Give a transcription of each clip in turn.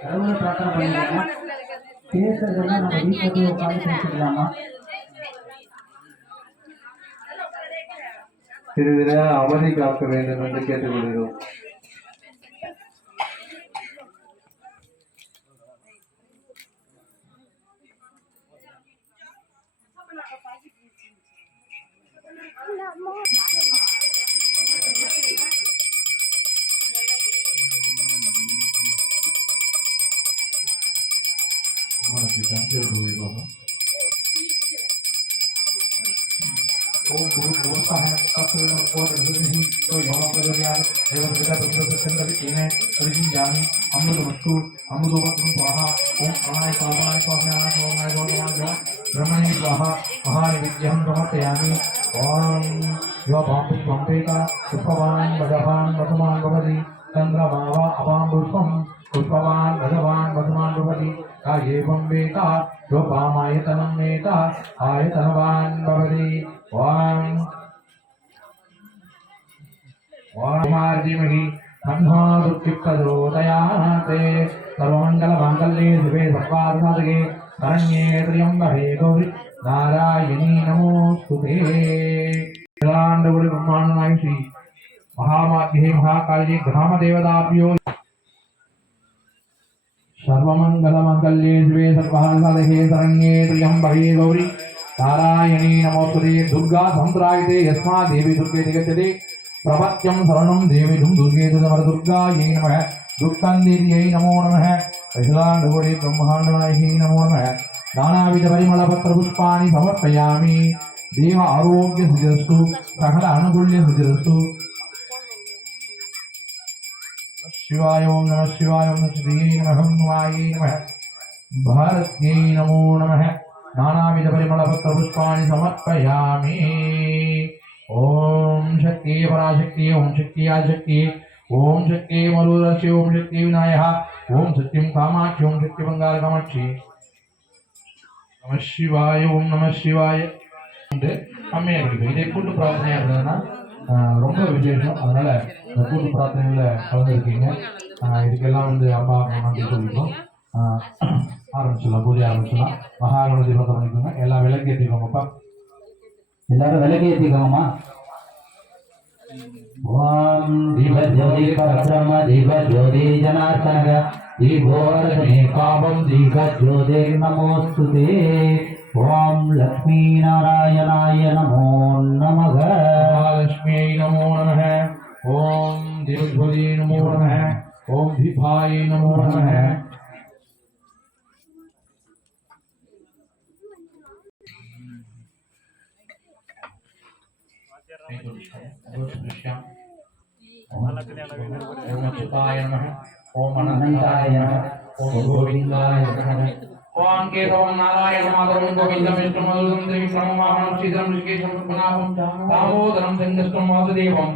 கடவுளை பிரார்த்தனை பண்ணிடுறாங்க. பேசுறதுன்னா நம்ம வீட்டில் போய் உட்காந்து பேசிக்கலாமா? சிறிது நேரம் அமைதி காக்க வேண்டும் என்று கேட்டுக்கொள்கிறோம். ब्रह्मणे स्वाहा महानिवेद्यं समर्पयामि। ओम यो पाम्पेका पुष्पवान् वजवान् वसुमान् भवति चन्द्रमा वा अपां पुष्पं पुष्पवान् वजवान् वसुमान् भवति एवं वेता यो पामायतनं वेता आयतनवान् भवति। ओम ओमार्जिमहि तन्नो दुःखिप्रचोदयाते सर्वमङ्गलमाङ्गल्ये शिवे सर्वार्थसाधके शरण्ये त्र्यम्बके गौरि नारायणी नमोस्तुते। ब्रह्मांड श्री महामाध्ये महाकाल्ये ग्रामदेवताभ्यो सर्वमङ्गलमाङ्गल्ये शिवे सर्वार्थसाधके शरण्ये त्र्यम्बके गौरि नारायणी नमोस्तुते। दुर्गा संत्रायते यस्मात् देवी दुर्गे जगत्यते प्रपत्यं शरणं देवी दुर्गे दुर्गायै नमः। दुःखन्देव्यै नमो नमः। अखिलाण्डकोटि ब्रह्माण्डनायिकै नमो नमः। नानाविध परिमलपत्रपुष्पाणि समर्पयामि। देव आरोग्य सिद्धिरस्तु सकल अनुकूल्य सिद्धिरस्तु। शिवाय ओम नमः शिवाय ओम श्रीयै नमः वायै नमः भारत्यै नमो नमः। नानाविध परिमलपत्रपुष्पाणि समर्पयामि। ओम शक्ति पराशक्ति ओम शक्ति आदिशक्ति ओम शक्ति मरुदर्शि ओम शक्ति विनायः ओम सत्यं कामाक्षि ओम शक्ति बंगाल कामाक्षि। नमः शिवाय ओम नमः शिवाय। அம்மையாருக்கு இதை கூட்டு பிரார்த்தனையாக இருந்ததுன்னா ரொம்ப விசேஷம். அதனால கூட்டு பிரார்த்தனையில் கலந்துருக்கீங்க. இதுக்கெல்லாம் வந்து அம்மா நன்றி சொல்லிக்கணும். ஆரம்பிச்சிடலாம், பூஜை ஆரம்பிச்சிடலாம். மகாகணபதி விரதம் பண்ணிக்கோங்க. எல்லாம் விளக்கு ஏற்றிக்கோங்கப்பா. எல்லாரும் விளக்கு ஏற்றிக்கோங்கம்மா. ओम दीपज्योति परब्रह्म दीपज्योति जनार्दनः दीपोरश्मि कामं दीपज्योति नमोस्तुते। ओम लक्ष्मी नारायणाय नमो नमः। महालक्ष्म्यै नमो नमः। ओम दीपज्योति नमो नमः। ओम दीपाय नमो नमः। ओम अच्युताय नमः। ओम अनंताय नमः। ओम गोविंदाय नमः। ओम केशवं नारायणं माधवं गोविंदं विष्णुं मधुसूदनं त्रिविक्रमं वामनं श्रीधरं ऋषिकेशं पद्मनाभं दामोदरं चन्द्रशेखरं वासुदेवं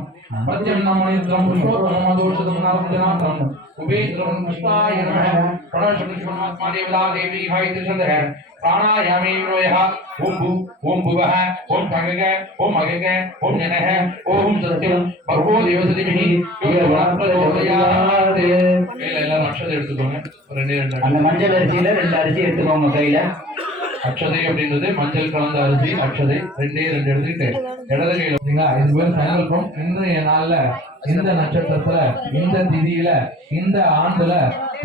प्रद्युम्नं मणिद्रं पुरुषोत्तमं मधुसूदनं नारदजनार्दनं उभयद्रं कृष्णाय नमः। प्रणश्रीष्मात्मा देवता देवी भाइत्रचन्द्रः प्राणायामे विनोयः। ओम भू ओम भुवः ओम ठगग ओम अगग ओम जनः ओम सत्यं भगवो देवसतिमिहि யோகப்ரச்சோதயாத்। கையில எல்லாரும் அக்ஷதை எடுத்துக்கோங்க. ரெண்டு அந்த மஞ்சள் அரிசியில 2 அரிசி எடுத்துக்கோங்க கையில. அக்ஷதை அப்படின்றது மஞ்சள் கலந்த அரிசி. அக்ஷதை ரெண்டே 2 எடுத்துக்கிட்டு இடது கையில வந்தீங்களா. இது பேர் சங்கல்பம். இன்றைய நாள்ல இந்த நட்சத்திரத்துல இந்த திதியில இந்த ஆண்டுல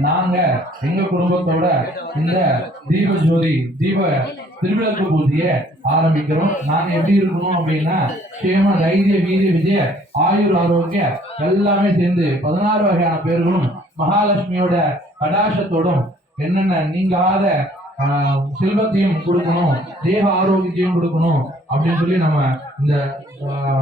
நாங்க எங்க குடும்பத்தோட இந்த தீப ஜோதி தீப திருவிளக்கு பூஜையை ஆரம்பிக்கிறோம். நாங்க எப்படி இருக்கணும் அப்படின்னா சேம தைரிய வீரிய விஜய ஆயுர் ஆரோக்கிய எல்லாமே சேர்ந்து 16 வகையான பேர்களும் மகாலட்சுமியோட கடாசத்தோடும் என்னென்ன நீங்காத செல்வத்தையும் கொடுக்கணும், தேக ஆரோக்கியத்தையும் கொடுக்கணும் அப்படின்னு சொல்லி நம்ம இந்த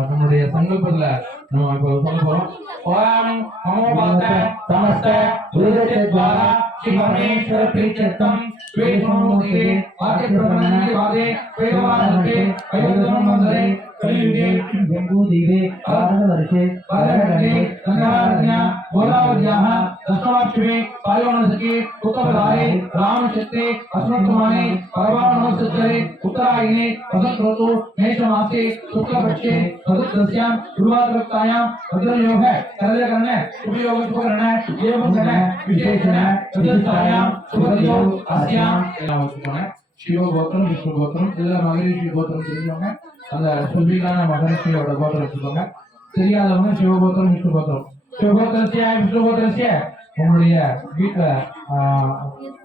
நம்மளுடைய சங்கல்பத்துல நம்ம இப்ப சொல்ல போறோம். ஓம் நமோ பகவதே நமஸ்தே குருதே துவாரா ஸ்ரீ பரமேஸ்வர பிரீத்யர்த்தம் ஸ்வேதமூர்த்தியே ஆதித்யபிரம்மணே வாதே வேதவாதே அயோதனம் வந்தே கலியுगे जम्बूदीपे भारतवर्षे भारतवर्षे गंगारण्य गोदावत्याः दशमाक्षिणे पारिवाणसखे उत्तरधारे रामक्षेत्रे अस्मत्कुमारे परवाणोत्सरे उत्तरायणे वसन्तऋतु मेषमासे शुक्लपक्षे चतुर्दश्यां गुरुवारवक्तायां भद्रयोग करदकर्ण उपयोग शुभकर्ण एवं विशेषण चतुर्थायां शुभदियो अस्यां शिव गोत्रम विष्णु गोत्रम इल्ला मகரிஷி கோத்திரம் தெரிஞ்சவங்க அந்த சுபிகான மகரிஷியோட கோத்திரம் வச்சுக்கோங்க தெரியாதவங்க சிவ கோத்திரம் விஷ்ணு கோத்திரம் சிவகோத்திரசிய விஷ்ணு கோத்திரசிய உங்களுடைய வீட்டுல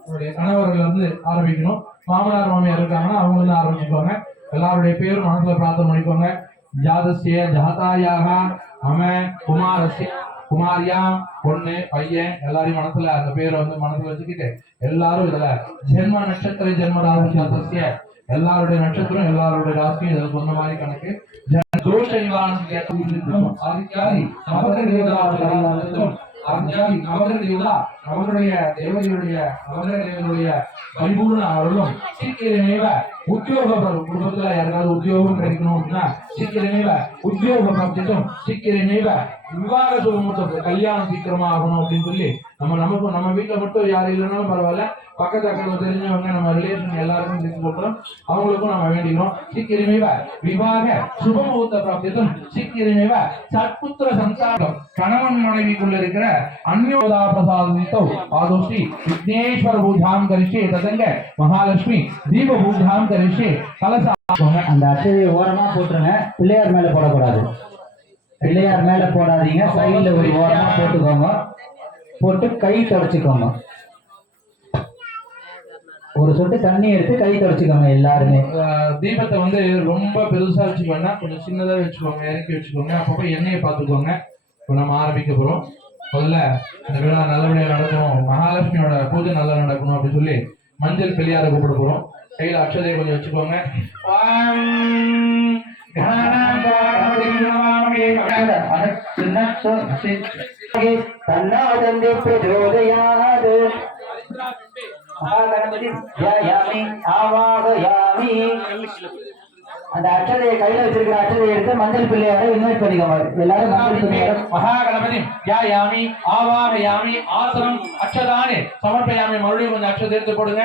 உங்களுடைய கணவர்கள் வந்து ஆரம்பிக்கணும் மாமனார் மாமியார் இருக்காங்கன்னா அவங்க வந்து ஆரம்பிச்சுக்கோங்க எல்லாருடைய பேரும் மனசுல பிரார்த்தனை பண்ணிக்கோங்க ஜாதசிய ஜாதாயாக அம குமாரசிய குமாரியா பொண்ணு பையன் எல்லாரையும் மனசுல அந்த பேரை வந்து மனசுல வச்சுக்கிட்டு எல்லாரும் இதுல ஜென்ம நட்சத்திர ஜென்ம ராசி எல்லாருடைய நட்சத்திரம் எல்லாருடைய ராசியும் இதுல சொன்ன மாதிரி கணக்கு தோஷ நிவாரணம் அவருடைய தேவதையுடைய பரிபூர்ண அருளும் சீக்கிரமேவ உத்தியோகம் குடும்பத்துல யாருக்காவது உத்தியோகம் கிடைக்கணும் அப்படின்னா சீக்கிரமேவ உத்தியோக பிராப்திக்கும் சீக்கிரமேவ விவாக சுபமுகூர்த்தம் கல்யாணம் சீக்கிரமா ஆகணும் அப்படின்னு சொல்லி நம்ம வீட்டுல மட்டும் யாரும் இல்லைனாலும் பரவாயில்ல பக்கத்து அக்கத்துல தெரிஞ்சவங்க நம்ம ரிலேஷன் எல்லாருக்கும் சேர்த்து சொல்றோம் அவங்களுக்கும் நம்ம வேண்டிக்கிறோம் சீக்கிரமேவ விவாக சுபமுகூர்த்த பிராப்திக்கும் சீக்கிரமேவ சத்புத்திர சந்தானம் கணவன் மனைவிக்குள்ள இருக்கிற அந்யோதா பிரசாதோ ஆதோஸ்ரீ விக்னேஸ்வர பூஜாம் கரிஷே ததங்க மகாலட்சுமி தீப பூஜாம் கரிஷே கலசா அந்த அட்டையை ஓரமா போட்டுருங்க. பிள்ளையார் மேல போடக்கூடாது. பிள்ளையார் மேல போடாதீங்க. சைடுல ஒரு ஓரமா போட்டுக்கோங்க. போட்டு கை தொடச்சுக்கோங்க. ஒரு சொட்டு தண்ணி எடுத்து கை தொடச்சுக்கோங்க எல்லாருமே. தீபத்தை வந்து ரொம்ப பெருசா வச்சுக்க வேண்டாம், கொஞ்சம் சின்னதா வச்சுக்கோங்க, இறக்கி வச்சுக்கோங்க. அப்பப்போ எண்ணெயை பார்த்துக்கோங்க. இப்போ நம்ம ஆரம்பிக்க போறோம். முதல்ல இந்த விழா நல்லபடியாக நடக்கணும், மகாலட்சுமியோட பூஜை நல்லா நடக்கணும் அப்படின்னு சொல்லி மஞ்சள் பிள்ளையார கூப்பிட போறோம். கையில அக்ஷதையை கொஞ்சம் வச்சுக்கோங்க. அந்த அட்சதையை கையில வச்சிருக்கிற அட்சதையை எடுத்து மஞ்சள் பிள்ளையார இன்வைட் பண்ணிக்கோங்க. எல்லாரும் மஞ்சள் பிள்ளையார மகாகணபதி யாயாமி ஆவாகயாமி ஆசனம் அக்ஷதானே சமர்ப்பயாமி. மறுபடியும் கொஞ்சம் அக்ஷதை எடுத்து போடுங்க.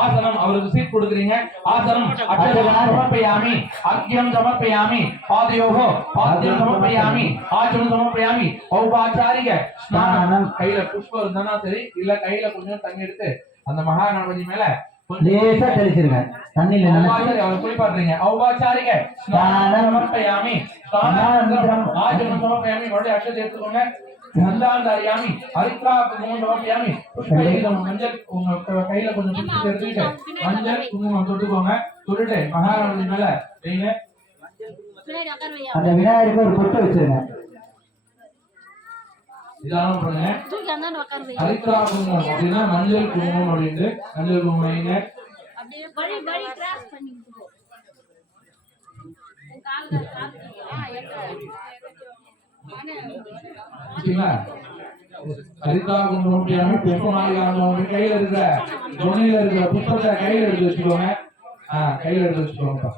ஆசனம் அவருக்கு சீட் கொடுக்குறீங்க. ஆசனம் அக்ஷதானே சமர்ப்பயாமி. அர்க்யம் சமர்ப்பயாமி. பாதயோகோ பாத்யம் சமர்ப்பயாமி. ஆச்சமனம் சமர்ப்பயாமி. ஔபாச்சாரிக ஸ்நானம். கையில புஷ்பம் இருந்தானா சரி, இல்ல கையில கொஞ்சம் தண்ணி எடுத்து அந்த மகாகணபதி மேல லேசா தெளிச்சிருங்க. தண்ணியில அவர் குளிப்பாட்டுறீங்க. ஔபாச்சாரிக ஸ்நானம் சமர்ப்பயாமி. ஆச்சமனம் சமர்ப்பயாமி. மறுபடியும் அக்ஷதை எடுத்துக்கோங்க. கந்தாந்தாரியாமி ஹரித்ரா குங்குமம் சமர்ப்பயாமி. மஞ்சள் உங்க கையில கொஞ்சம் புஷ்பத்தை எடுத்துக்கிட்டு மஞ்சள் குங்குமம் தொட்டுக்கோங்க. தொட்டுட்டு மகாகணபதி மேல வைங்க. அந்த விநாயகருக்கு ஒரு பொட்டு வச்சிருங்க. இதான பண்ணுங்க. ஹரித்ரா குங்குமம் அப்படின்னா மஞ்சள் குங்குமம் அப்படின்ட்டு மஞ்சள் குங்குமம் வைங்க. ஹரித்ரா குங்குமம் புஷ்பமாலி கையில இருக்கிற துணையில இருக்கிற புஷ்பத்தை கையில எடுத்து வச்சுக்கோங்க. கையில எடுத்து வச்சுக்கோங்க.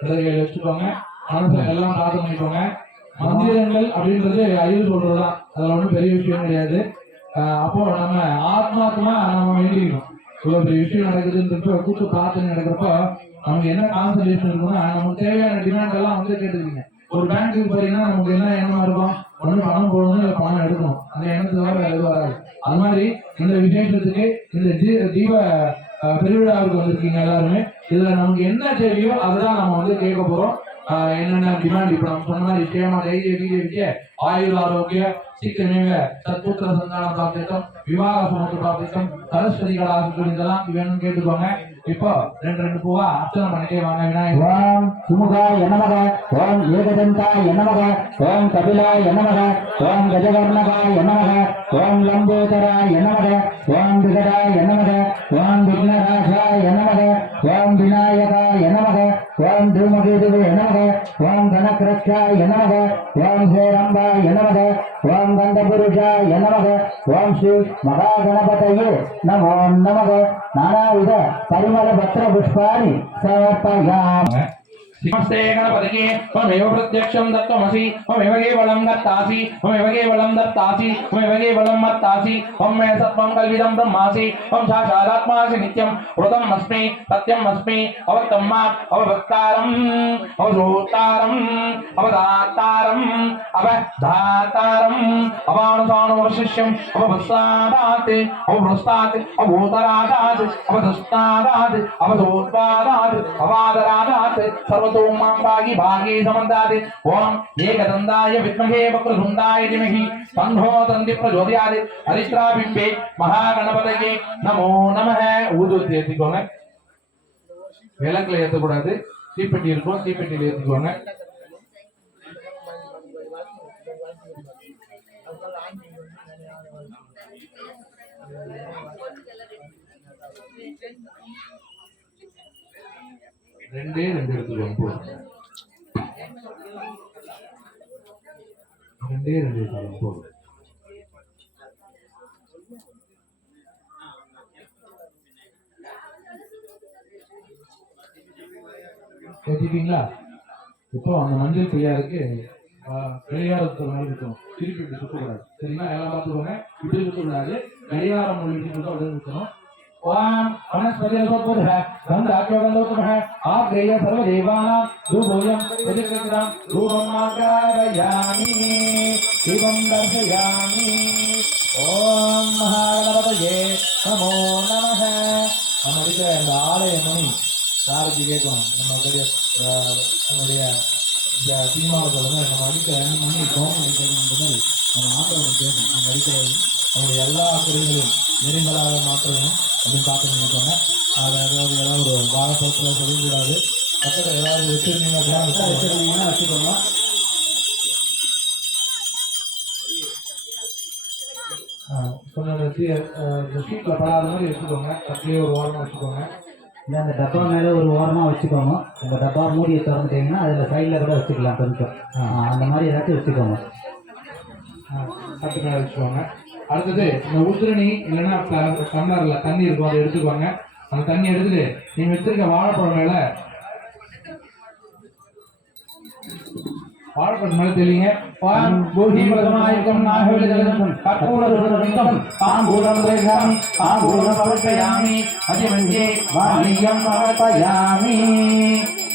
இடது கையில வச்சுக்கோங்க. மனசுல எல்லாம் பிரார்த்தனை பண்ணிக்கோங்க. மந்திரங்கள் அப்படின்றது அறிவு சொல்றதுதான், அதுல ஒன்றும் பெரிய விஷயம் கிடையாது. அப்போ நம்ம ஆத்மாத்மா நம்ம வேண்டிக்கணும். இவ்வளவு பெரிய விஷயம் நடக்குதுன்றப்ப கூட்டு பிரார்த்தனை நடக்கிறப்போ நமக்கு என்ன கான்சன்ட்ரேஷன் இருக்குன்னா நமக்கு தேவையான டிமாண்ட் எல்லாம் வந்து கேட்டுருக்கீங்க. ஒரு பேங்க்குக்கு போறீங்கன்னா நமக்கு என்ன எண்ணமா இருக்கும், ஒண்ணு பணம் போடணும் இல்லை பணம் எடுக்கணும். அந்த எண்ணத்துக்கு வேற எதுவும் வராது. அது மாதிரி இந்த விசேஷத்துக்கு இந்த தீப பெருவிழாவுக்கு வந்திருக்கீங்க எல்லாருமே. இதுல நமக்கு என்ன தேவையோ அதுதான் நம்ம வந்து கேட்க போறோம். என்னென்ன டிமாண்ட் இப்ப நம்ம சொன்ன மாதிரி சேமா தைரிய ஆயுள் ஆரோக்கிய சீக்கிரமே சத்புத்திர சந்தான பிராப்தித்தம் விவாக சுமத்து பிராப்தித்தம் சரஸ்வதி கலாசுகள் இதெல்லாம் வேணும்னு கேட்டுக்கோங்க. இப்போ ரெண்டு பூவா அர்ச்சனை பண்ணிட்டே வாங்க. விநாயகர் ஓம் சுமுகாய நமக, ஓம் ஏகதந்தாய நமக, ஓம் கபிலாய நமக, ஓம் கஜகர்ணகாய நமக, ஓம் லம்போதராய நமக, ஓம் விகடாய நமக, ஓம் விக்னராஜாய நமக, ஓம் விநாயகாய நமக, ஓம் தூமகேதுவே நமக, ஓம் கனக்ரக்ஷாய நமக, ஓம் ஹேரம்பாய நமக, ஓம் கந்தபுருஷாய நமக, ஓம் ஸ்ரீ மகாகணபதயே நமோ நமக. நானாவித பரிமள பத்ர புஷ்பாணி சமர்ப்பயாமி. नमस्ते गणपतये त्वमेव प्रत्यक्षं दत्तमसि त्वमेव केवलं दत्तासि त्वमेव केवलं दत्तासि त्वमेव केवलं मत्तासि त्वं मे सत्त्वं कल्विदं ब्रह्मासि त्वं साक्षादात्मासि नित्यं ऋतम् अस्मि सत्यम् अस्मि अवक्तं माम् अवभक्तारम् अवधूतारम् अवदातारम् अवधातारम् अवानुसानुवशिष्यम् अवभस्सादात् अवभ्रस्तात् अवभूतरादात् अवधस्तादात् अवधूत्वादात् अवादरादात् सर्वतो मां भागी भागी समन्तात् ओम एकदन्ताय विद्महे वक्रतुण्डाय धीमहि तन्नो दन्ति प्रचोदयात् हरिद्राबिम्बे महागणपतये நமோ நமः ஊதுவத்தி ஏத்திக்கோங்க விளக்குல ஏத்தக்கூடாது தீப்பெட்டி இருக்கும் தீப்பெட்டியில ஏத்திக்கோங்க ரெண்டே ரெண்டு எடுத்துக்கோங்க போதும் ரெண்டே ரெண்டு எடுத்துக்கோங்க போதும் ஏத்திட்டீங்களா இப்போ அந்த மஞ்சள் பிள்ளையாருக்கு கடிகாரத்துல மாதிரி இருக்கணும் திருப்பி இப்படி சுற்றக்கூடாது சரிங்களா எல்லாம் பார்த்துக்கோங்க இப்படி சுற்றக்கூடாது கடிகாரம் மொழி அப்படியே சுற்றணும் ओम वनस्पतिर्भूतः गन्धाख्योगन्धोत्तमः आग्रेय सर्वदेवानां धूपोऽयं प्रतिकृतं धूपं मार्गयामि दीपं दर्शयामि ओम महागणपतये नमो नमः நம்ம இருக்கிற இந்த ஆலய மணி யாருக்கு கேட்கும் நம்மளுடைய சினிமாவில் வந்து நம்ம அடிக்கிற மணி கவர்மெண்ட் கேட்கணும் நம்ம ஆண்டவன் கேட்கும் நம்ம அடிக்கிற நம்முடைய எல்லா குறைகளையும் நெறிங்களாக மாற்றணும் அப்படின்னு பார்த்து நினைப்பாங்க அதை ஏதாவது ஒரு வாழைப்பழத்தில் சொல்லக்கூடாது பக்கத்தில் ஏதாவது வச்சுருந்தீங்கன்னா வச்சுக்கோங்க கொஞ்சம் ஷீட்டில் படாத மாதிரி வச்சுக்கோங்க அப்படியே ஒரு ஓரமாக வச்சுக்கோங்க இல்லை அந்த டப்பா மேலே ஒரு ஓரமாக வச்சுக்கோங்க உங்கள் டப்பா மூடியை திறந்துட்டீங்கன்னா அதில் சைடில் கூட வச்சுக்கலாம் கொஞ்சம் அந்த மாதிரி ஏதாச்சும் வச்சுக்கோங்க தட்டு மேலே வச்சுக்கோங்க அடுத்தது இந்த உதிரணி இல்லைன்னா டம்ளர்ல தண்ணி இருக்கும் அதை எடுத்துக்கோங்க அந்த தண்ணி எடுத்துட்டு நீங்க வச்சிருக்க வாழைப்பழம் மேல வாழைப்பழம் மேல தெளிங்க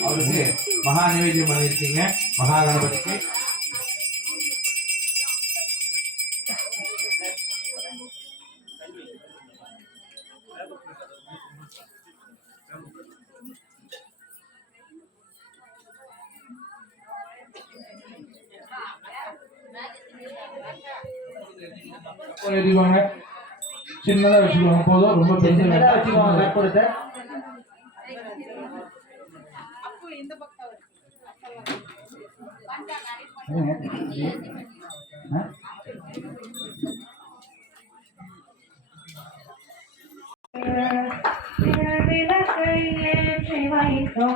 அவருக்கு மகா நிவேத்தியம் பண்ணியிருக்கீங்க மகா கணபதிக்கு எழுதிக்கோங்க சின்னதா வச்சுக்கோங்க போதும் ரொம்ப பெருசா வச்சுக்கோங்க கற்பூரத்தை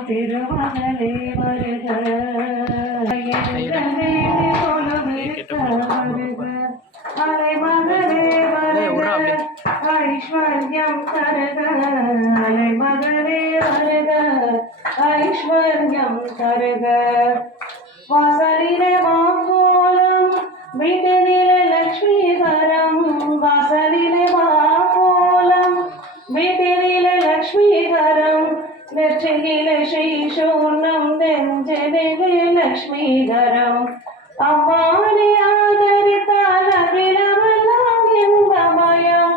திருமகளே வருக அலைமகளே வருக ஐஸ்வர்யம் தருக அலைமகளே வருக ஐஸ்வர்யம் தருக வாசலிலே வாங்கோலம் வீட்டிலே லக்ஷ்மிகரம் வாசலிலே வாங்கோலம் வீட்டிலே லக்ஷ்மிகரம் நெற்றிலே ஸ்ரீசூர்ணம் நெஞ்சிலே லக்ஷ்மிகரம் அவ்வாறே ஆதரித்தால் அகிலமெல்லாம் இன்பமயம்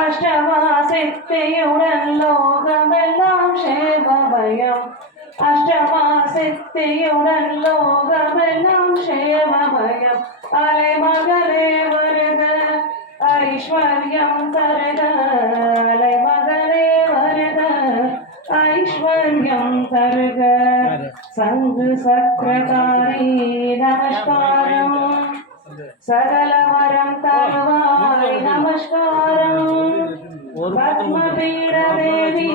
அஷ்டமாசித்தியுடன் லோகமெல்லாம் சேமமயம் அஷ்டமாசித்தியுடன் லோகமெல்லாம் சேமமயம் அலைமகளே வருக ஐஸ்வர்யம் தருக அலைமகளே வருக ஐஸ்வர்யம் தருக சங்கு சக்கரதாரி நமஸ்காரம் சகலவரம் தருவாய் நமஸ்காரம் பத்மபீட தேவி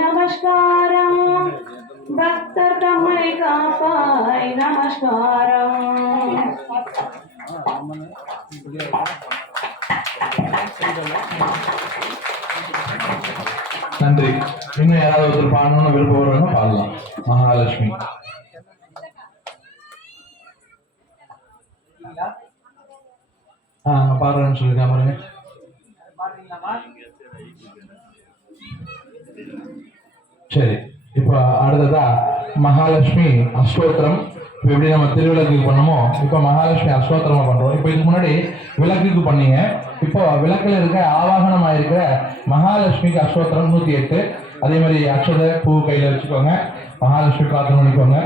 நமஸ்காரம் பக்தர் தம்மை காப்பாய் நமஸ்காரம் நன்றி. இன்னும் யாராவது ஒருத்தர் பாடணும்னு விருப்பப்படுறவங்க பாடலாம். மகாலட்சுமி பாடுறேன்னு சொல்லியிருக்காங்க பாருங்க. சரி, இப்போ அடுத்ததா மகாலட்சுமி அஷ்டோத்திரம். இப்போ எப்படி நம்ம திருவிளக்குக்கு பண்ணமோ இப்போ மகாலட்சுமி அஷ்டோத்திரமா பண்றோம். இப்போ இதுக்கு முன்னாடி விளக்குக்கு பண்ணீங்க. இப்போ விளக்குல இருக்க ஆவாகனமா இருக்கிற மகாலட்சுமிக்கு அஷ்டோத்திரம் 108. அதே மாதிரி அக்ஷத பூ கையில வச்சுக்கோங்க. மகாலட்சுமி பிரார்த்தனை பண்ணிக்கோங்க.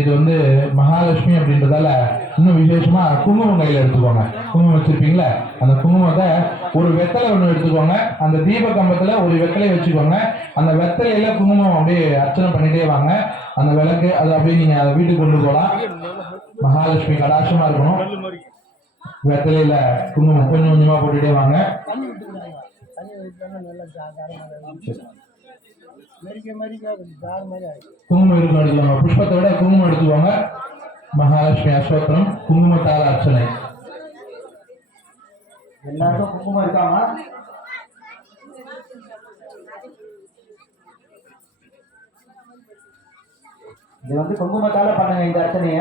இது வந்து மகாலட்சுமி அப்படின்றதால இன்னும் விசேஷமா குங்குமம் கையில எடுத்துக்கோங்க. குங்குமம் வச்சிருப்பீங்களா, அந்த குங்குமத்தை ஒரு வெத்தலை ஒண்ணு எடுத்துக்கோங்க. அந்த தீப கம்பத்துல ஒரு வெத்தலையை வச்சுக்கோங்க. அந்த வெத்தலையில குங்குமம் அப்படியே அர்ச்சனை பண்ணிட்டே வாங்க. அந்த விளக்கு அது அப்படியே நீங்க அதை வீட்டுக்கு கொண்டு போகலாம். மகாலட்சுமி கடாட்சமா இருக்கணும். வெத்தலையில குங்குமம் கொஞ்சம் கொஞ்சமா போட்டுட்டே வாங்க. குங்குமம் இருக்கும் எடுத்துக்கோங்க. புஷ்பத்தை விட குங்குமம் எடுத்துக்கோங்க. மகாலட்சுமி அஷ்டோத்திரம் குங்குமத்தால அர்ச்சனை. எல்லாருக்கும் குங்குமம் இருக்காமா? இது வந்து குங்குமத்தால பண்ணுங்க இந்த அர்ச்சனைய.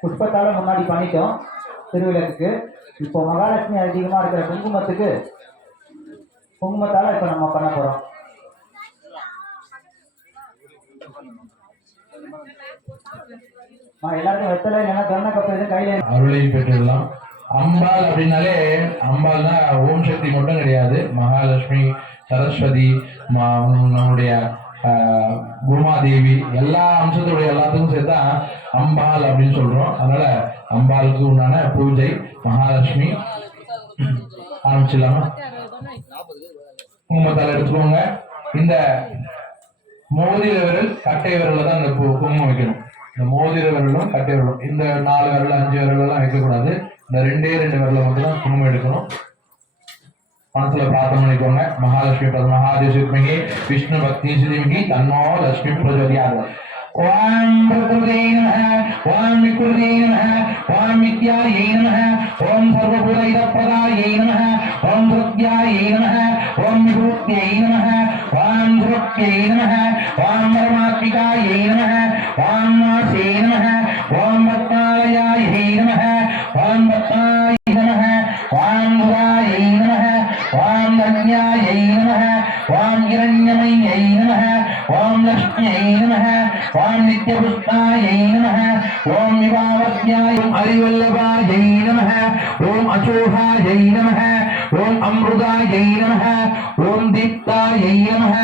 புஷ்பத்தால முன்னாடி பண்ணிட்டோம் திருவிளக்குக்கு. இப்போ மகாலட்சுமி அதிகமா இருக்கிற குங்குமத்தால இப்ப நம்ம பண்ண போறோம். எல்லாருக்கும் வெத்தலை இல்லைன்னா கண்ண கப்ப எதுவும் கையில அருளையும் பெற்றுடலாம். அம்பாள் அப்படின்னாலே அம்பாள்னா ஓம் சக்தி மட்டும் கிடையாது. மகாலட்சுமி, சரஸ்வதி, நம்முடைய பூமாதேவி எல்லா அம்சத்துடைய எல்லாத்துக்கும் சேர்த்தா அம்பாள் அப்படின்னு சொல்றோம். அதனால அம்பாளுக்கு உண்டான பூஜை மகாலட்சுமி. ஆரம்பிச்சிடலாமா? குங்குமத்தால் எடுத்துக்கோங்க. இந்த மோதிர விரல் கட்டை விரல்ல தான் இந்த குங்குமம் வைக்கணும். இந்த மோதிர விரலும் கட்டை விரலும், இந்த 4 விரல் 5 விரல் எல்லாம் வைக்கக்கூடாது. இந்த 2 விரல மட்டும் தான் குங்குமம் எடுக்கணும். மனசுல பிரார்த்தனை பண்ணிக்கோங்க. மகாலட்சுமி மகாதேவ விஷ்ணு பக்தி சிதிமிகி தன்னோ லட்சுமி பிரஜோதியாது. ஓம் பிரகிருதே நமः, ஓம் விக்ருதே நமः, ஓம் வித்யாயை நமः, ஓம் சர்வபூதயிதப்ரதாயை நமः, ஓம் சத்யாயை நமः, ஓம் விபூத்யை நமः, ஓம் சுரத்யை நமः, ஓம் பரமாத்மிகாயை நமः, ஓம் நாசே நமः, ஓம் பத்மாலயாயை நமः, ஓம் பத்மாய நமः, ஓம் முராயை நமः, ஓம் தன்யாயை நமः, ஓம் இரண்யமயை நமः, ஓம் லக்ஷ்மியை நமः, ஓம் நித்யபுஷ்டாயை நமः, ஓம் விபாவத்யாய ஹரிவல்லபாயை நமः, ஓம் அசோகாயை நமः, ஓம் அம்ருதாயை நமः, ஓம் தீப்தாயை நமः,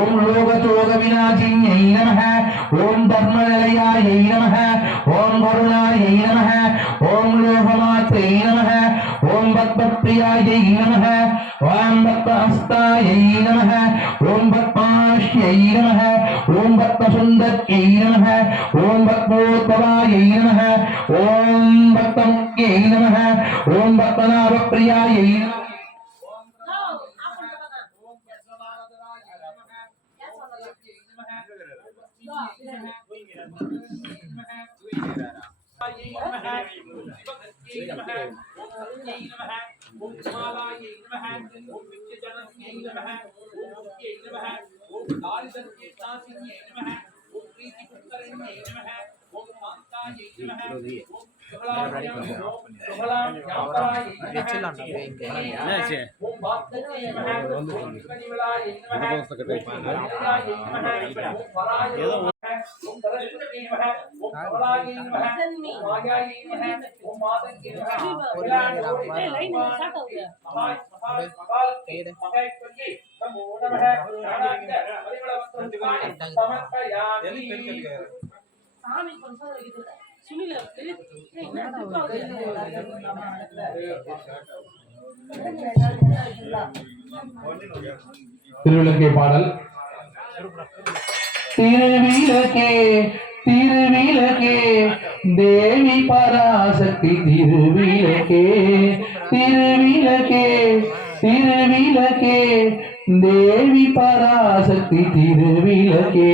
ஓம் லோகசோக விநாசின்யை நமः, ஓம் தர்மநிலையாயை நமः, ஓம் கருணாயை நமः, ஓம் லோகமாத்ரை நமः, ஓம் பத்மப்ரியாயை நமः, ஓம் பத்மஹஸ்தாயை நமः, ஓம் பத்மாஷ்யை நமः, ஓம் பத்மசுந்தர்யை நமः, ஓம் பத்மோத்பவாயை நமः, ஓம் பத்மமுக்யை நமः, ஓம் பத்மநாபப்ரியாயை திருவிளக்கே பாடல். திருவிளக்கே திருவிளக்கே தேவி பராசக்தி திருவிளக்கே திருவிளக்கே திருவிளக்கே தேவி பராசக்தி திருவிளக்கே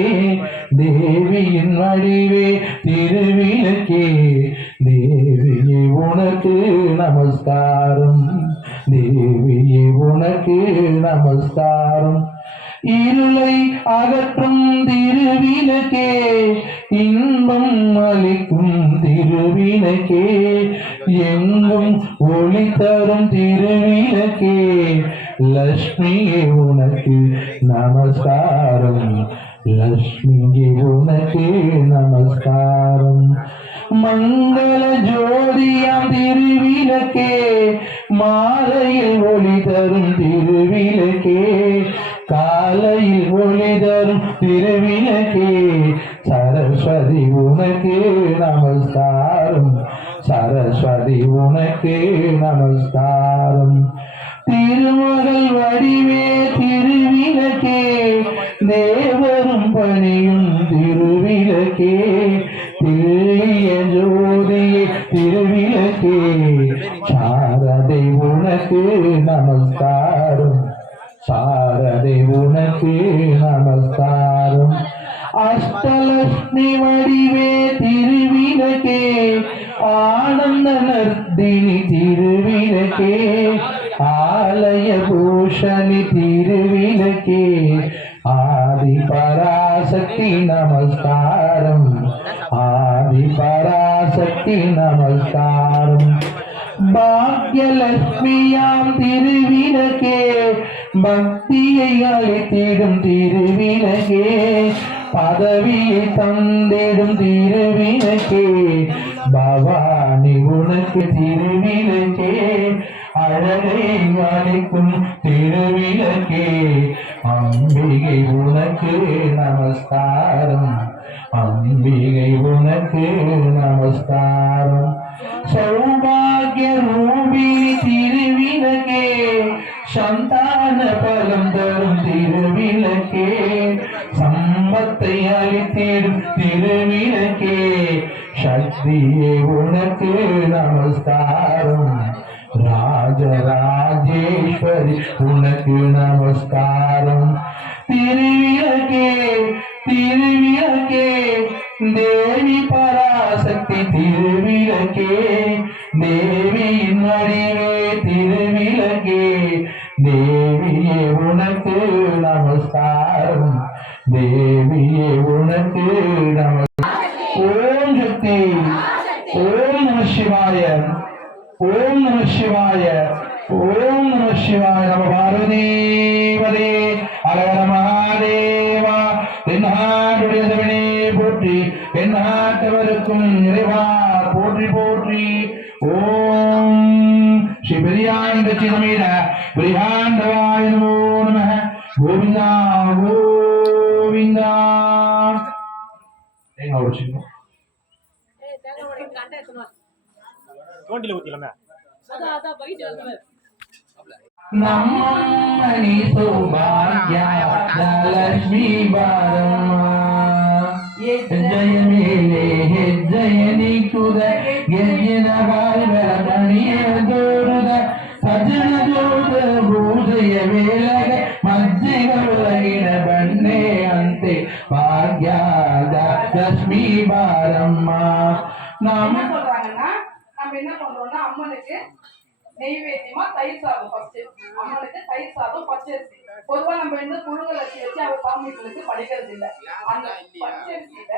தேவியின் வடிவே திருவிளக்கே தேவியே உனக்கு நமஸ்காரம் தேவியே உனக்கு நமஸ்காரம். இருளை அகற்றும் திருவிளக்கே இன்பம் அளிக்கும் திருவிளக்கே எங்கும் ஒளி தரும் திருவிளக்கே லட்சுமியே உனக்கு நமஸ்காரம் லட்சுமியே உனக்கு நமஸ்காரம் மங்கள ஜோதியாம் திருவிளக்கே மாலையில் ஒளி தரும் திருவிளக்கே காலையில் ஒளி தரும் திருவிளக்கே சரஸ்வதி உனக்கு நமஸ்காரம் சரஸ்வதி உனக்கு நமஸ்காரம் திருமகள் வடிவே திருவிளக்கே தேவரும் பணியும் திருவிளக்கே திரிய ஜோதியே திருவிளக்கே சாரதை உனக்கு நமஸ்காரம் சாரதை உனக்கு நமஸ்காரம் அஷ்டலட்சுமி வடிவே திருவிளக்கே ஆனந்த நர்தினி திருவிளக்கே ஆலய பூஷணி திருவிளக்கே ஆதி பராசக்தி நமஸ்காரம் ஆதி பராசக்தி நமஸ்காரம் பாக்யலட்சுமியாம் திருவிளக்கே பக்தியை அளித்திடும் திருவிளக்கே பதவியை தந்திடும் திருவிளக்கே பவானி உனக்கு திருவிளக்கே அழகை அளிக்கும் திருவிளக்கே அம்பிகை உனக்கு நமஸ்காரம் அம்பிகை உனக்கு நமஸ்காரம் சௌபாகிய ரூபி திருவிளக்கே சந்தான பலம் தரும் திருவிளக்கே சம்பத்தை அளித்திடும் திருவிளக்கே சக்தியே உனக்கு நமஸ்காரம் ராஜராஜேஸ்வரி உனக்கு நமஸ்காரம் திருவிளக்கே திருவிளக்கே தேவி பராசக்தி திருவிளக்கே தேவியின் வடிவே திருவிளக்கே தேவியே உனக்கு நமஸ்காரம் தேவியே உனக்கு நமஸ்காரம் ஓம் சக்தி ஓம் நம சிவாய ஓம் நம சிவாய ஓம் நம சிவாய நம பார்வதீபதே அழகர மகாதேவா தென்னாடுடைய சிவனே போற்றி தென்னாட்டவருக்கும் இறைவா போற்றி போற்றி ஓம் ஸ்ரீ பெரியாண்ட சிதமீர பிரியாண்டவாய நமோ நம கோவிந்தா கோவிந்தா தேங்காய் உடைச்சிக்கணும் நம்மி சௌபாಗ್ಯ ಲಕ್ಷ್ಮೀ ಬಾರಮ್ಮ ಹೆಜ್ಜೆಯ ಮೇಲೆ ಹೆಜ್ಜೆಯ ನೀಕುದ ಗೆಜ್ಜಿನ ಬಾಲ್ವರ ಮಣಿಯ ಜೋರುದ ಸಜ್ಜನ ಜೋದ ಭೂಜೆಯ ವೇಳಗ ಮಜ್ಜಿಗ ಒಳಗಿನ ಬಣ್ಣೆ ಅಂತೆ ಭಾಗ್ಯದ ಲಕ್ಷ್ಮೀ ಬಾರಮ್ಮ ನಮ್ಮ நம்ம என்ன பண்றோம்னா அம்மனுக்கு நெய்வேத்தியமா தயிர் சாதம் ஃபர்ஸ்ட் அம்மனுக்கு தயிர் சாதம் பச்சரிசி பொதுவா நம்ம வந்து புழுங்கல் அரிசி வச்சு அவ சாமிகளுக்கு படைக்கிறது இல்ல அந்த பச்சரிசியில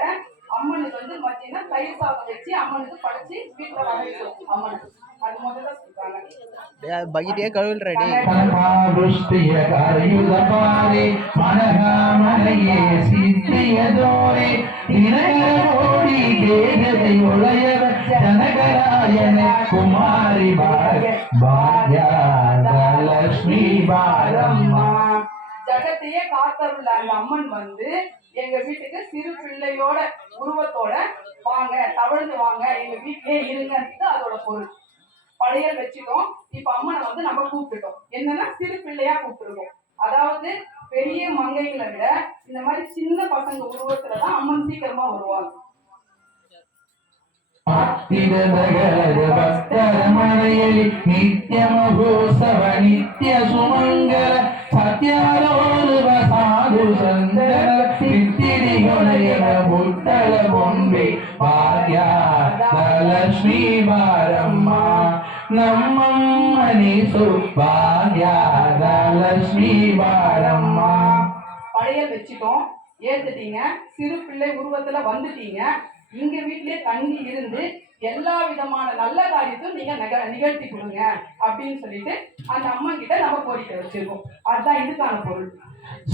அம்மனுக்கு வந்து மத்தியனா தயிர் சாதம் வச்சு அம்மனுக்கு படைச்சு வீட்டுல வரைக்கும் அம்மனுக்கு அது முதல்ல சொல்றாங்க பகிட்டே கழுவில் ரெடி பரமாவிஷ்டிய கரையுதபாரே மனகாமனையே சித்தியதோரே தினகரோடி தேகதை உளையவ ஜனகராயன குமாரி பாக்யாத லட்சுமி பாரம்மா ஜகத்தையே காத்தருள்ள அந்த அம்மன் வந்து எங்க வீட்டுக்கு சிறு பிள்ளையோட உருவத்தோட வாங்க தவழ்ந்து வாங்க எங்க வீட்டிலே இருங்கன்றது அதோட பொருள் படையல் வச்சுட்டோம் இப்ப அம்மனை வந்து நம்ம கூப்பிட்டுட்டோம் என்னன்னா சிறு பிள்ளையா கூப்பிட்டுருக்கோம் அதாவது பெரிய மங்கைகளை விட இந்த மாதிரி சின்ன பசங்க உருவத்துலதான் அம்மன் சீக்கிரமா வருவாங்க நித்ய மகோத்சவ நித்ய சுமங்கல சத்யாரோருவ சாது சந்தர சித்திரி கொலையவ புத்தள பொன்பே பாக்யாத லட்சுமி பாரம்மா நம்மம்மணி சுபாக்யாத லட்சுமி பாரம்மா படையல் வச்சுட்டோம் ஏத்துட்டீங்க சிறு பிள்ளை உருவத்துல வந்துட்டீங்க இங்க வீட்டிலேயே தங்கி இருந்து எல்லா விதமான நல்ல காரியத்தையும் நீங்க நிகழ்த்தி கொடுங்க அப்படின்னு சொல்லிட்டு அந்த அம்மா கிட்ட நம்ம கோரிக்கை வச்சிருக்கோம். அதுதான் இதுக்கான பொருள்.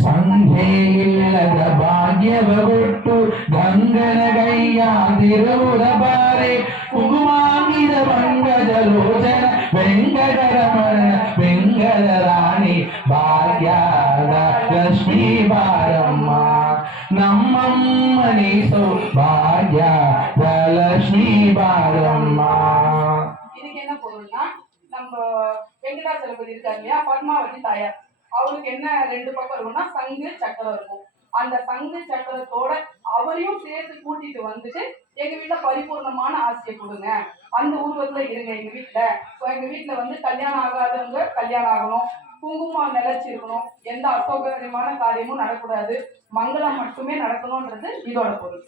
ಸಂಘೇಯಿಲ್ಲದ ಭಾಗ್ಯವೊಟ್ಟು ಗಂಗನಗಯ್ಯಾದಿರುವುದಬಾರೆ ಕುಗುಮಾಂಗಿದ ಪಂಕಜ ಲೋಚನ ವೆಂಕಟರಮಣ ವೆಂಕಟ ರಾಣಿ ಭಾಗ್ಯದ ಲಕ್ಷ್ಮೀ ಬಾರಮ್ಮ ನಮ್ಮಮ್ಮ ನೀಸೋ ಭಾಗ್ಯದ ಲಕ್ಷ್ಮೀ ಬಾರಮ್ಮ. இதுக்கு என்ன பொருள்னா, நம்ம வெங்கடாச்சலபதி இருக்காரு இல்லையா, பத்மாவதி தாயார், அவருக்கு என்ன 2 பக்கம் இருக்கும்னா சங்கு சக்கரம் இருக்கும். அந்த சங்கு சக்கரத்தோட அவரையும் சேர்த்து கூட்டிட்டு வந்துட்டு எங்க வீட்டுல பரிபூர்ணமான ஆசையை கொடுங்க, அந்த உருவத்துல இருங்க எங்க வீட்டுல. எங்க வீட்டுல வந்து கல்யாணம் ஆகாதவங்க கல்யாணம் ஆகணும், குங்குமம் நிலைச்சு இருக்கணும், எந்த அசௌகரியமான காரியமும் நடக்கூடாது, மங்களம் மட்டுமே நடக்கணும்ன்றது இதோட பொருள்.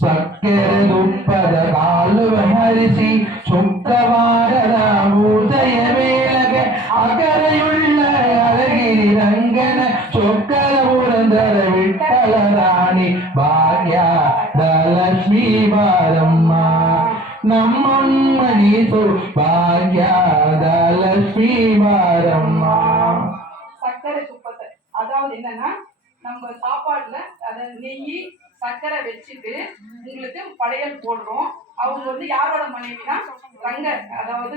ಸಕ್ಕರೆ ತುಪ್ಪದ ಕಾಲುವ ಹರಿಸಿ ಸುಕ್ಕವಾರದ ಉದಯ ವೇಳಗೆ ಅಕರೆಯುಳ್ಳ ಅಳಗಿರಿ ರಂಗನ ಚೊಕ್ಕರ ಪುರಂದರ ವಿಠಲ ರಾಣಿ ಭಾಗ್ಯದ ಲಕ್ಷ್ಮೀ ಬಾರಮ್ಮ ನಮ್ಮಮ್ಮ ನೀಸು ಭಾಗ್ಯದ ಲಕ್ಷ್ಮೀ ಬಾರಮ್ಮ. சர்க்கரை துப்பத்தை அதாவது என்னன்னா, நம்ம சாப்பாடுல அதை நெய் சர்க்கரை வச்சுட்டு உங்களுக்கு படையல் போடுறோம். அவங்க வந்து யாரோட மனைவினா ரங்கர், அதாவது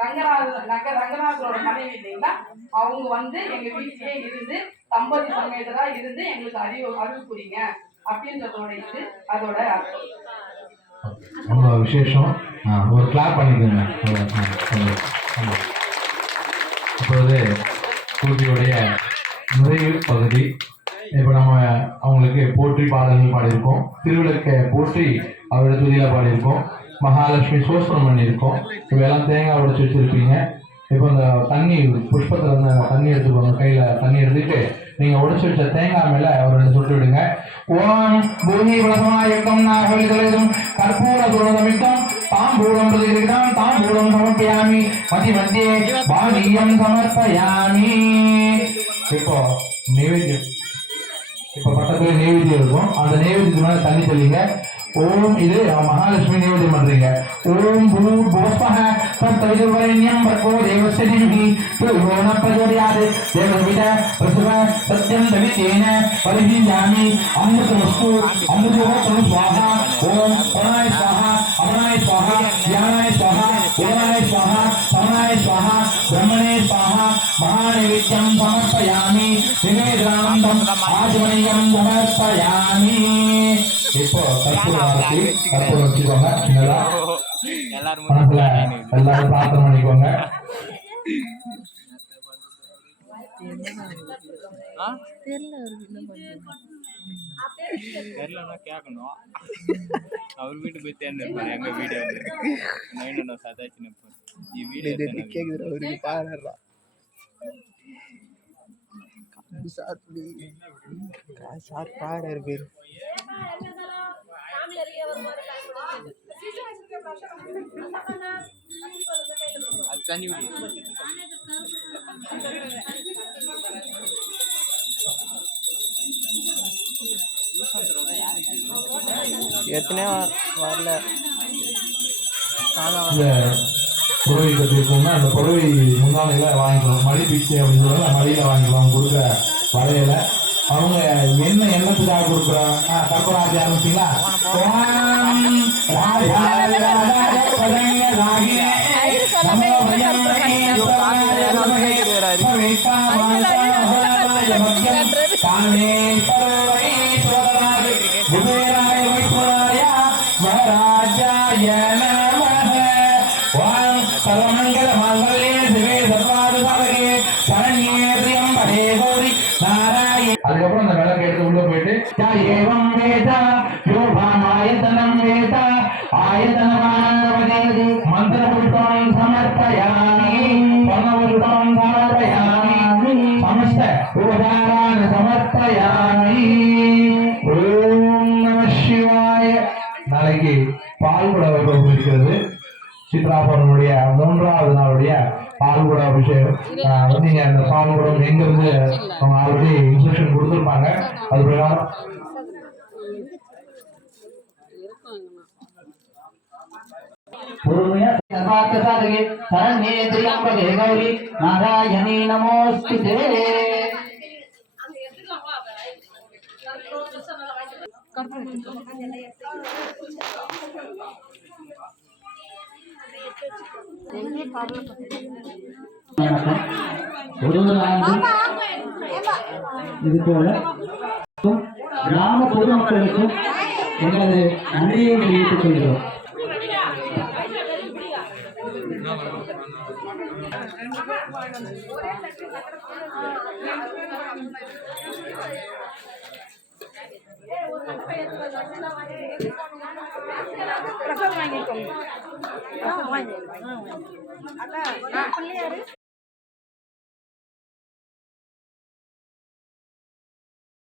ரங்கநாதரோட மனைவி இல்லைங்களா, அவங்க வந்து எங்க வீட்டிலே இருந்து தம்பதி சமேதரா இருந்து எங்களுக்கு அருள் புரியுங்க அப்படின்றதோட இது அதோட அர்த்தம். ரொம்ப விசேஷம். ஒரு கிளாப் பண்ணிக்கோங்க. இப்பொழுது பூஜையுடைய நிறைவு பகுதி. இப்போ நம்ம அவங்களுக்கு போற்றி பாடல்கள் பாடியிருக்கோம், திருவிளக்க போற்றி அவரோட துதியில பாடியிருக்கோம், மகாலட்சுமி சோஸ்திரம் பண்ணியிருக்கோம். இவையெல்லாம் தேங்காய் உடைச்சு வச்சிருப்பீங்க. இப்போ இந்த தண்ணி புஷ்பத்தில் வந்து தண்ணி எடுத்துக்கோங்க. கையில் தண்ணி எடுத்துட்டு நீங்கள் உடைச்சு வச்ச தேங்காய் மேலே அவர் 2 சொட்டு விடுங்க. ஓம் பூமி வளசமாயுக்தம் நாகலிதம் கற்பூர துரதமித்தம் தாம்பூலம் பிரதிகிருதம் தாம்பூலம் சமர்ப்பயாமி மதி மத்தியே பாகியம் சமர்ப்பயாமி. இப்போ நைவேத்தியம், இப்போ பக்கத்துல நைவேத்தியம் இருக்கும். அந்த நைவேத்தியத்துக்கு மேலே தண்ணி தெளிங்க. ஓம், இது மகாலட்சுமி நைவேத்தியம் பண்றீங்க. ஓம் பூ புவஸ்வஹ தத்விதுர்வரண்யம் பர்கோ தேவஸ்ய தீமஹி யோ ந பிரச்சோதயாத் தேவவித பிரசவ சத்யம் தவிதேன பரிஹியாமி அமிர்தமஸ்து அமிர்தோத்தம ஸ்வாஹா. ஓம் பிரணாய ஸ்வாஹா அபராய ஸ்வாஹா ஞானாய ஸ்வாஹா உதனாய ஸ்வாஹா சமனாய ஸ்வாஹா பிரம்மணே ஸ்வாஹா. மகாநைவேத்யம் சமர்ப்பயாமி நிவேதாந்தம் ஆஜமனியம் சமர்ப்பயாமி. இப்போ கற்பூரம் வச்சுக்கோங்க. சின்னதா மனசுல எல்லாரும் பிரார்த்தனை பண்ணிக்கோங்க. தெரியலன்னா கேட்கணும். அவர் வீட்டு போய் தேர்ந்தெடுப்பாரு. எங்க வீடியோ நைன் சதாச்சு நிற்பார். வீடியோ கேட்குது அவருக்கு பாடுறா சார் பாடுறாரு பேர். அது தண்ணி எத்தனை வரல. புடவை கட்டிருக்கோம்னா அந்த புடவை முன்னாலையில வாங்கிக்கலாம். மடி பிச்சை அப்படின்னு சொல்லுவாங்க, மடியில வாங்கிக்கலாம். கொடுக்குற வரையில அவங்க என்ன எண்ணத்துக்காக கொடுக்குறாங்க. கற்பராஜ் ஆரம்பிச்சிங்களா? சர்வமங்கல மாங்கல்யே சிவே சர்வார்த்த சாதகே சரண்யே த்ரியம்பகே கௌரி நாராயண. அதுக்கப்புறம் அந்த விளக்கு எடுத்து உள்ள போயிட்டு ஏவம் வேத யோகாமாயதனம் வேத ஆயதனமானவதே மந்திர புஷ்பம் சமர்ப்பயாமி பரமபுஷ்பம் சமர்ப்பயாமி சமஸ்த உபகாரான் சமர்ப்பயாமி. ஓம் நம சிவாய. நாளைக்கு பால்குட வைபவம் இருக்கிறது. சித்ராபுரனுடைய 3வது நாளுடைய பால்குட அபிஷேகம். நீங்க அந்த பால்குடம் எங்க இருந்து அவங்க ஆல்ரெடி இன்ஸ்ட்ரக்ஷன் கொடுத்துருப்பாங்க. அது பிரகாரம் பொறுமையா சர்வார்த்த சாதகே சரண்யே திரியம்பகே கௌரி நாராயணி நமோஸ்துதே. ஒரு ஆண்டு இது போல கிராம பொதுமக்களுக்கும் எங்களது நன்றியை தெரிவித்துக் கொள்கிறோம். வாங்கிக்கோங்க.